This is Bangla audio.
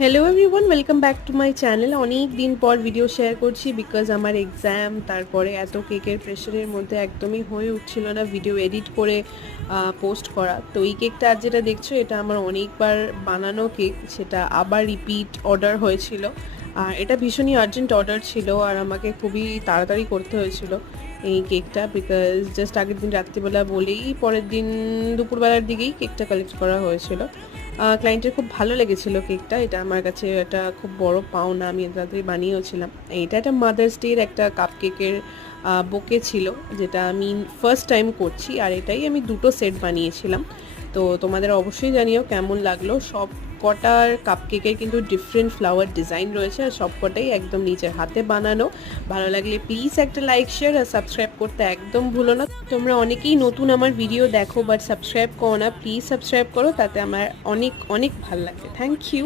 Hello everyone, welcome back to my channel. অনেক দিন পর ভিডিও শেয়ার করছি বিকজ আমার এক্সাম, তারপরে এত কেকের প্রেশারের মধ্যে একদমই হয়ে উঠছিল না ভিডিও এডিট করে পোস্ট করা। তো এই কেকটা আজ যেটা দেখছো, এটা আমার অনেকবার বানানো কেক, সেটা আবার রিপিট অর্ডার হয়েছিল। আর এটা ভীষণই আর্জেন্ট অর্ডার ছিল আর আমাকে খুবই তাড়াতাড়ি করতে হয়েছিল এই কেকটা, বিকজ জাস্ট আগের দিন রাত্রিবেলা বলেই পরের দিন দুপুরবেলার দিকেই কেকটা কালেক্ট করা হয়েছিল। ক্লায়েন্টের খুব ভালো লেগেছিল কেকটা। এটা আমার কাছে একটা খুব বড় পাওনা, আমি তাড়াতাড়ি বানিয়েওছিলাম। এটা একটা মাদার্স ডের একটা কাপ কেকের বোকে ছিল, যেটা আমি ফার্স্ট টাইম করছি। আর এটাই আমি দুটো সেট বানিয়েছিলাম। তো তোমাদের অবশ্যই জানিও কেমন লাগলো। সব কটার কাপ কেকের কিন্তু ডিফারেন্ট ফ্লাওয়ার ডিজাইন রয়েছে আর সব কটাই একদম নিজের হাতে বানানো। ভালো লাগলে প্লিজ একটা লাইক, শেয়ার আর সাবস্ক্রাইব করতে একদম ভুলো না। তোমরা অনেকেই নতুন আমার ভিডিও দেখো বাট সাবস্ক্রাইব করো না, প্লিজ সাবস্ক্রাইব করো, তাতে আমার অনেক অনেক ভালো লাগে। Thank you.